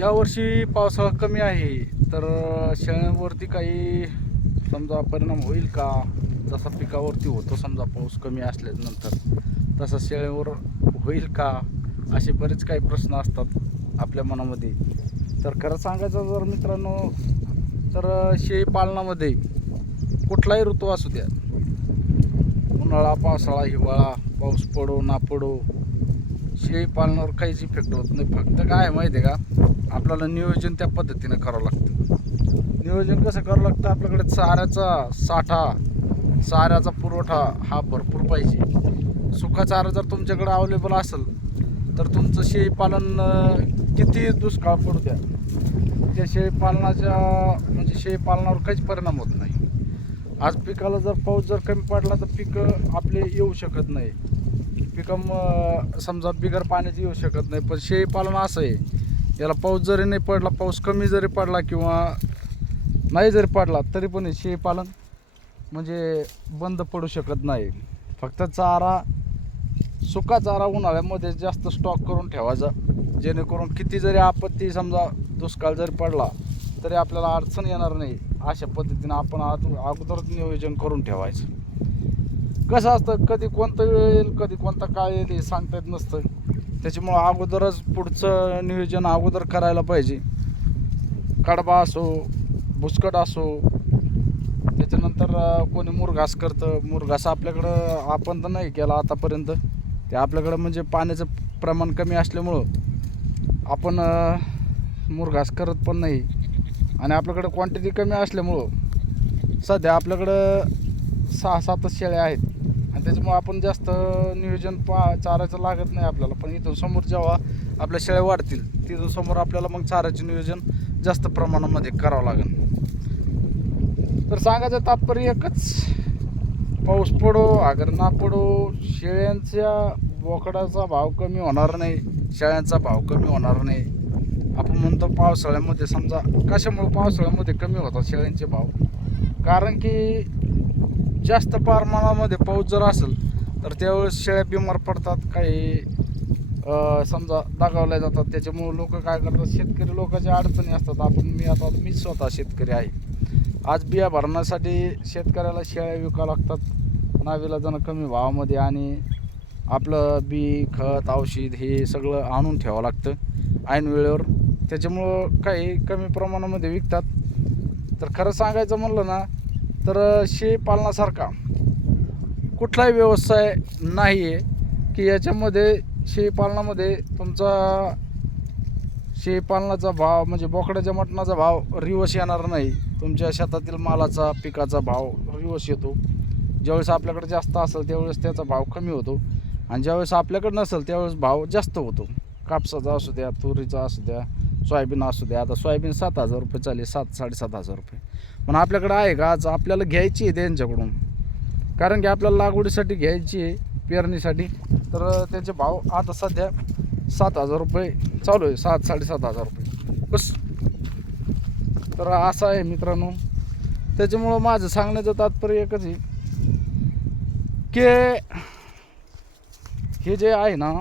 यावर्षी पावसाळा कमी आहे तर शेळ्यांवरती काही समजा परिणाम होईल का? जसा पिकावरती होतो समजा पाऊस कमी असल्यानंतर तसा शेळ्यांवर होईल का? असे बरेच काही प्रश्न असतात आपल्या मनामध्ये. तर खरं सांगायचं जर मित्रांनो, तर शेळी पालनामध्ये कुठलाही ऋतू असू द्या, उन्हाळा, पावसाळा, हिवाळा, पाऊस पडो ना पडो, शेळी पालनावर काहीच इफेक्ट होत नाही. फक्त काय आहे माहिती आहे का, आपल्याला नियोजन त्या पद्धतीनं करावं लागतं. नियोजन कसं करावं लागतं, आपल्याकडे चाऱ्याचा साठा, चाऱ्याचा पुरवठा हा भरपूर पाहिजे. सुका चारा जर तुमच्याकडे अवेलेबल असेल तर तुमचं शेळीपालन किती दुष्काळ पडू द्या, त्या शेळीपालनाच्या म्हणजे शेळीपालनावर काहीच परिणाम होत नाही. आज पिकाला जर पाऊस जर कमी पडला तर पिकं आपले येऊ शकत नाही. पिकं समजा बिगर पाण्याची येऊ शकत नाही. पण शेळीपालन असं आहे, याला पाऊस जरी नाही पडला, पाऊस कमी जरी पडला किंवा नाही जरी पडला तरी पण शेळीपालन म्हणजे बंद पडू शकत नाही. फक्त चारा, सुका चारा उन्हाळ्यामध्ये जास्त स्टॉक करून ठेवायचा, जेणेकरून किती जरी आपत्ती समजा दुष्काळ जरी पडला तरी आपल्याला अडचण येणार नाही. अशा पद्धतीनं आपण अगोदरच नियोजन करून ठेवायचं. कसं असतं, कधी कोणतं वेळ येईल, कधी कोणता काळ येईल हे सांगता येत नसतं. त्याच्यामुळं अगोदरच पुढचं नियोजन अगोदर करायला पाहिजे. कडबा असो, बुचकट असो, त्याच्यानंतर कोणी मुरघास करतं. मुरघास आपल्याकडं आपण तर नाही केला आतापर्यंत. ते आपल्याकडं म्हणजे पाण्याचं प्रमाण कमी असल्यामुळं आपण मुरघास करत पण नाही. आणि आपल्याकडं क्वांटिटी कमी असल्यामुळं सध्या आपल्याकडं 6-7 शेळ्या आहेत. आणि त्याच्यामुळं आपण जास्त नियोजन चारायचं लागत नाही आपल्याला. पण इथून समोर जेव्हा आपल्या शेळ्या वाढतील तिथून समोर आपल्याला मग चाऱ्याचे नियोजन जास्त प्रमाणामध्ये करावं लागेल. तर सांगायचं तात्पर्य एकच, पाऊस पडो अगर ना पडो, शेळ्यांच्या बोकडाचा भाव कमी होणार नाही, शेळ्यांचा भाव कमी होणार नाही. आपण म्हणतो पावसाळ्यामध्ये समजा, कशामुळे पावसाळ्यामध्ये कमी होतात शेळ्यांचे भाव, कारण की जास्त प्रमाणामध्ये पाऊस जर असेल तर त्यावेळेस शेळ्या बिमार पडतात, काही समजा दगावल्या जातात. त्याच्यामुळे लोक काय करतात, शेतकरी लोकांच्या अडचणी असतात. मी स्वतः शेतकरी आहे. आज बिया भरण्यासाठी शेतकऱ्याला शेळ्या विकावं लागतात नाविलाजानं कमी भावामध्ये, आणि आपलं बी, खत, औषध हे सगळं आणून ठेवावं लागतं ऐन वेळेवर. त्याच्यामुळं काही कमी प्रमाणामध्ये विकतात. तर खरं सांगायचं म्हणलं ना, तर शेळीपालनासारखा कुठलाही व्यवसाय नाही आहे की याच्यामध्ये शेळीपालनामध्ये तुमचा शेळीपालनाचा भाव म्हणजे बोकड्याच्या मटणाचा भाव रिवर्स येणार नाही. तुमच्या शेतातील मालाचा, पिकाचा भाव रिवर्स येतो. ज्यावेळेस आपल्याकडे जास्त असेल त्यावेळेस त्याचा भाव कमी होतो, आणि ज्यावेळेस आपल्याकडे नसेल त्यावेळेस भाव जास्त होतो. कापसाचा असू द्या, तुरीचा असू द्या, सोयाबीन असू द्या. आता सोयाबीन 7,000 रुपये चालेल, 7-7,500 रुपये. पण आपल्याकडे आहे का? आज आपल्याला घ्यायची आहे त्यांच्याकडून, कारण की आपल्याला लागवडीसाठी घ्यायची आहे, पेरणीसाठी. तर त्याचे भाव आता सध्या 7,000 रुपये चालू आहे, 7-7,500 रुपये बस. तर असं आहे मित्रांनो. त्याच्यामुळं माझं सांगण्याचं तात्पर्य एकच आहे की हे जे आहे ना,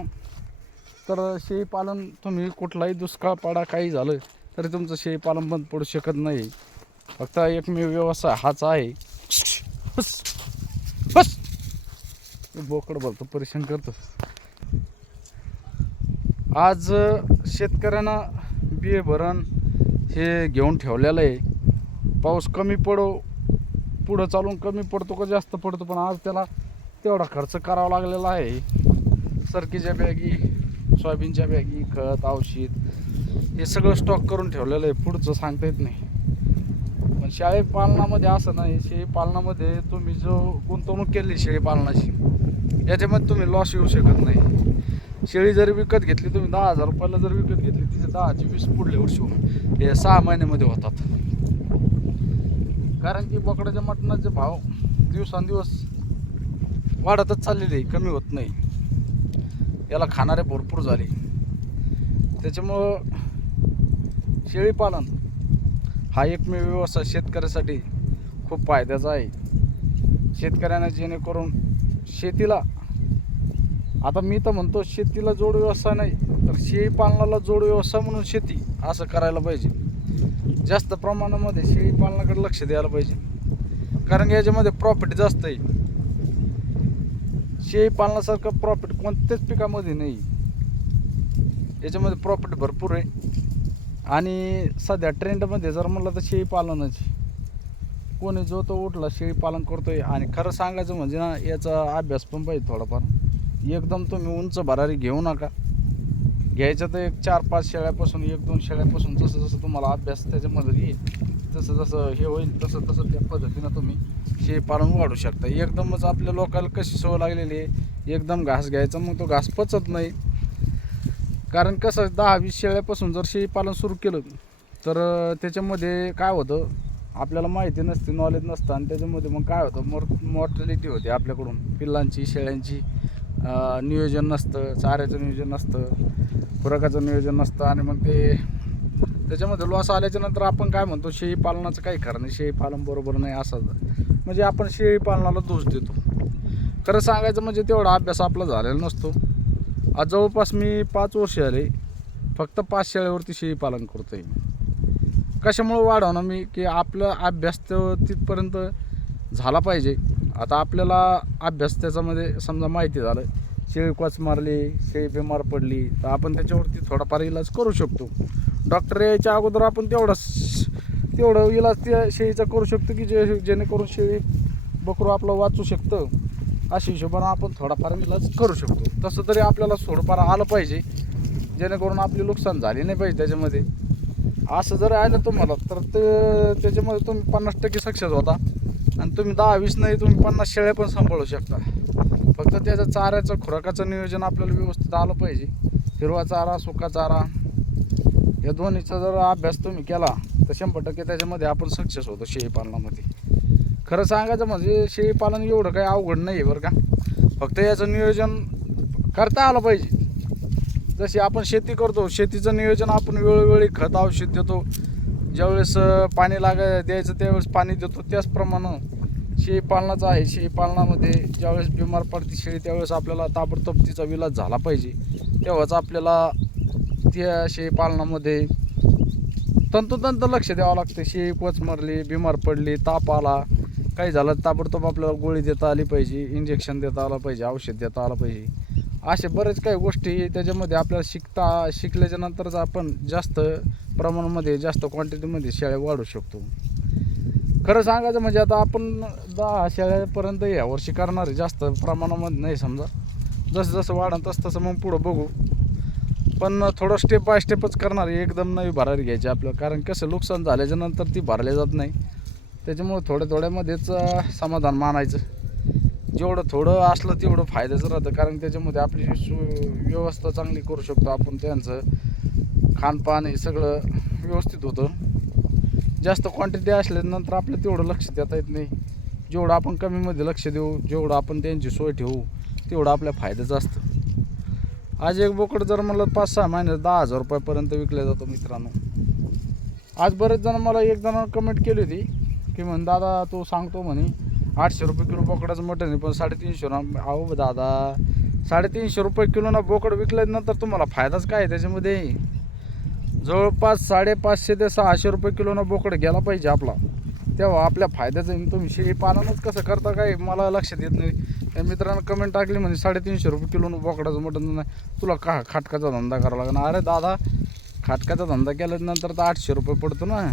तर शेळीपालन तुम्ही कुठलाही दुष्काळ पडा, काही झालं तरी तुमचं शेळीपालन बंद पडू शकत नाही. फक्त एकमेव व्यवसाय हाच आहे. बस बस, बोकड बोलतो, परेशान करतो. आज शेतकऱ्यांना बिये भरण हे घेऊन ठेवलेलं आहे. पाऊस कमी पडो, पुढं चालून कमी पडतो का जास्त पडतो, पण आज त्याला तेवढा खर्च करावा लागलेला आहे. सरकीच्या बॅगी, सोयाबीनच्या बॅगी, खत, औषध हे सगळं स्टॉक करून ठेवलेलं आहे. पुढचं सांगता येत नाही. पण शेळीपालनामध्ये असं नाही. शेळीपालनामध्ये तुम्ही जो गुंतवणूक केली शेळीपालनाची, याच्यामध्ये तुम्ही लॉस येऊ शकत नाही. शेळी जरी विकत घेतली तुम्ही 10,000 रुपयाला जर विकत घेतली, तिचे 10चे 20 पुढल्या वर्षी हे 6 महिन्यामध्ये होतात. कारण की बोकडाच्या मटणाचे भाव दिवसांदिवस वाढतच चाललेले, कमी होत नाही. याला खाणारे भरपूर झाले. त्याच्यामुळं शेळीपालन हा एकमेव व्यवसाय शेतकऱ्यासाठी खूप फायद्याचा आहे. शेतकऱ्यांना जेणेकरून शेतीला, आता मी तर म्हणतो शेतीला जोड व्यवसाय नाही तर शेळी पालनाला जोड व्यवसाय म्हणून शेती असं करायला पाहिजे. जास्त प्रमाणामध्ये शेळी पालनाकडे लक्ष द्यायला पाहिजे, कारण याच्यामध्ये प्रॉफिट जास्त आहे. शेळी पालनासारखं प्रॉफिट कोणत्याच पिकामध्ये नाही. याच्यामध्ये प्रॉफिट भरपूर आहे. आणि सध्या ट्रेंडमध्ये जर म्हणलं तर शेळी पालनाची कोणी जो तो उठला शेळी पालन करतोय. आणि खरं सांगायचं म्हणजे ना, याचा अभ्यास पण पाहिजे थोडाफार. एकदम तुम्ही उंच भरारी घेऊ नका. घ्यायचं तर एक 4-5 शेळ्यापासून 1-2 शेळ्यापासून जसं जसं तुम्हाला अभ्यास त्याच्यामध्ये येईल, जसं जसं हे होईल तसं तसं त्या पद्धतीनं तुम्ही शेळी पालन वाढू शकता. एकदमच आपल्या लोकांना कशी सवय लागलेली आहे, एकदम घास घ्यायचा, मग तो घास पचत नाही. कारण कसं 10-20 शेळ्यापासून जर शेळी पालन सुरू केलं तर त्याच्यामध्ये काय होतं, आपल्याला माहिती नसते, नॉलेज नसतं. आणि त्याच्यामध्ये मग काय होतं, मॉर्टॅलिटी होते आपल्याकडून पिल्लांची, शेळ्यांची. नियोजन नसतं, चाऱ्याचं नियोजन नसतं, खुराकाचं नियोजन नसतं. आणि मग ते त्याच्यामध्ये लॉस आल्याच्या नंतर आपण काय म्हणतो, शेळी पालनाचं काही खरं नाही, शेळी पालन बरोबर नाही, असं म्हणजे आपण शेळी पालनाला दोष देतो. खरं सांगायचं म्हणजे तेवढा अभ्यास आपला झालेला नसतो. आज जवळपास मी 5 वर्ष आले फक्त 5 शेळ्यावरती शेळी पालन करतो आहे. कशामुळे वाढवणं मी, की आपला अभ्यास तिथपर्यंत झाला पाहिजे. आता आपल्याला अभ्यास त्याच्यामध्ये समजा माहिती झालं, शेळी कोच मारली, शेळी बिमार पडली, तर आपण त्याच्यावरती थोडाफार इलाज करू शकतो. डॉक्टर यायच्या अगोदर आपण तेवढं इलाज त्या शेळीचा करू शकतो, की जेणेकरून शेळी बकरू आपलं वाचू शकतं. अशा हिशोबानं आपण थोडाफार इलाज करू शकतो. तसं तरी आपल्याला थोडंफार आलं पाहिजे, जेणेकरून आपली नुकसान झाली नाही पाहिजे त्याच्यामध्ये. असं जर आलं तुम्हाला तर त्याच्यामध्ये तुम्ही 50% सक्सेस होता. आणि तुम्ही 10-20 नाही, तुम्ही 50 शेळ्या पण सांभाळू शकता. फक्त त्याचं चाऱ्याचं, खुराकाचं नियोजन आपल्याला व्यवस्थित आलं पाहिजे. हिरवा चारा, सुका चारा, या दोन्हीचा जर अभ्यास तुम्ही केला तर 100% त्याच्यामध्ये आपण सक्सेस होतो शेळी पालनामध्ये. खरं सांगायचं म्हणजे शेळी पालन एवढं काही अवघड नाही आहे बरं का. फक्त याचं नियोजन करता आलं पाहिजे. जशी आपण शेती करतो, शेतीचं नियोजन आपण वेळोवेळी खत औषध देतो, ज्यावेळेस पाणी द्यायचं त्यावेळेस पाणी देतो. त्याचप्रमाणे शेळी पालनाचं आहे. शेळी पालनामध्ये ज्यावेळेस बिमार पडते शेळी, त्यावेळेस आपल्याला ताबडतोब तिचा इलाज झाला पाहिजे. तेव्हाच आपल्याला त्या शेळी पालनामध्ये तंतोतंत लक्ष द्यावं लागतं. शेळी कोच मारली, बिमार पडली, ताप आला, काही झालं, ताबडतोब आपल्याला गोळी देता आली पाहिजे, इंजेक्शन देता आलं पाहिजे, औषध देता आलं पाहिजे. असे बरेच काही गोष्टी त्याच्यामध्ये आपल्याला शिकल्याच्या नंतरच आपण जास्त प्रमाणामध्ये, जास्त क्वांटिटीमध्ये शेळ्या वाढू शकतो. खरं सांगायचं म्हणजे आता आपण 10 शेळ्यापर्यंत यावर्षी करणार आहे, जास्त प्रमाणामध्ये नाही. समजा जसं जसं वाढन तसं मग पुढं बघू. पण थोडं स्टेप बाय स्टेपच करणार आहे, एकदम नवी भरारी घ्यायची आपल्याला. कारण कसं नुकसान झाल्याच्या नंतर ती भरल्या जात नाही. त्याच्यामुळे थोड्यामध्येच समाधान मानायचं. जेवढं थोडं असलं तेवढं फायद्याचं राहतं. कारण त्याच्यामध्ये आपली व्यवस्था चांगली करू शकतो आपण. त्यांचं खानपान हे सगळं व्यवस्थित होतं. जास्त क्वांटिटी असल्यानंतर आपलं तेवढं लक्ष देता येत नाही. जेवढं आपण कमीमध्ये लक्ष देऊ, जेवढं आपण त्यांची सोय ठेवू, तेवढं आपल्या फायद्याचं असतं. आज एक बोकड जर म्हणलं 5-6 महिन्यात 10,000 रुपयापर्यंत विकलं जातं मित्रांनो. आज बरेच जण मला एक जण कमेंट केली होती की म्हण दादा तू सांगतो म्हणे 800 रुपये किलो बोकडाचं मटण आहे, पण 350. अहो दादा, 350 रुपये किलोना बोकड विकल्यानंतर तुम्हाला फायदाच काय त्याच्यामध्ये? जवळपास 550 ते 600 रुपये किलोना बोकड गेला पाहिजे आपला, तेव्हा आपल्या फायद्याचं. तुम्ही शेळी पालनच कसं करता काय मला लक्षात येत नाही. त्या मित्रानं कमेंट टाकली म्हणे 350 रुपये किलोनं बोकडाचं मटण नाही, तुला खाटकाचा धंदा करावा लागणार. अरे दादा, खाटकाचा धंदा केल्यानंतर तर 800 रुपये पडतो ना.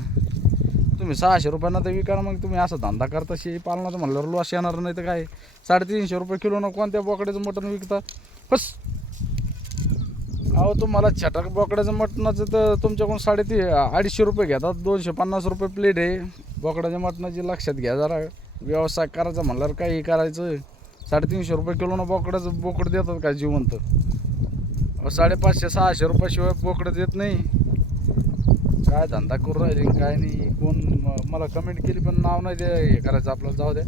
तुम्ही 600 रुपयांना तर विका, मग तुम्ही असा धंदा करता शेळी पालनाचं म्हणल्यावर लॉस येणार नाही तर काय. 350 रुपये किलोनं कोणत्या बोकड्याचं मटण विकता? बस अहो, तुम्हाला छटाक बोकड्याचं मटणाचं तर तुमच्याकडून 250 रुपये घेतात. 250 रुपये प्लेट आहे बोकडाच्या मटणाची. लक्षात घ्या जरा, व्यवसाय करायचा म्हणल्यावर काही करायचं. 350 रुपये किलोनं बोकड देतात का जिवंत? 550-600 रुपयाशिवाय बोकडं देत नाही. काय धंदा करू राहिले काय नाही. कोण मला कमेंट केली पण नाव नाही हे करायचं आपल्याला, जाऊ द्या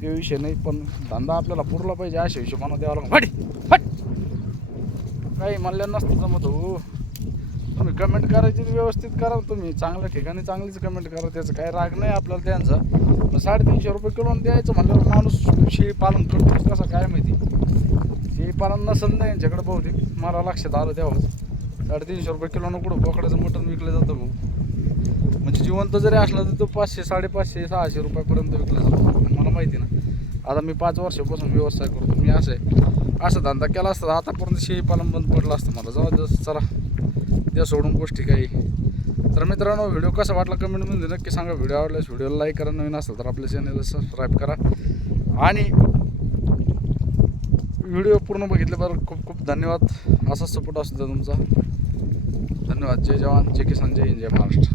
ते विषय नाही. पण धंदा आपल्याला पुरला पाहिजे अशा हिशोबानं द्यावं लागतं. काही म्हणल्या नसतं जमत हो. तुम्ही कमेंट करायची व्यवस्थित करा. तुम्ही चांगल्या ठिकाणी चांगलीच कमेंट करा, त्याचं काही राग नाही आपल्याला त्यांचा. 350 रुपये किलोनं द्यायचं म्हणल्यावर माणूस शेळी पालन करतो कसं काय माहिती. शेळी पालन नसेल नाही यांच्याकडे बहुतेक, मला लक्षात आलं तेव्हाच. ₹350 रुपये किलोनं कुठं बोकडाचं मटण विकलं जातं भाऊ. म्हणजे जिवंत जरी असला तर तो 500, 550, 600 रुपयापर्यंत विकला जातो. मला माहिती ना, आता मी 5 वर्षापासून व्यवसाय करतो. मी असं धंदा केला असता आतापर्यंत शेळीपालन बंद पडलं असतं मला. जाऊ चला द्या सोडून गोष्टी काही. तर मित्रांनो, व्हिडिओ कसा वाटला कमेंटमध्ये नक्की सांगा. व्हिडिओ आवडल्यास व्हिडिओला लाईक करा, नवीन असेल तर आपल्या चॅनलला सबस्क्राईब करा. आणि व्हिडिओ पूर्ण बघितल्याबद्दल खूप खूप धन्यवाद. असाच सपोर्ट असू द्या तुमचा. धन्यवाद. जय जवान, जय किसान, जय हिंद, जय महाराष्ट्र.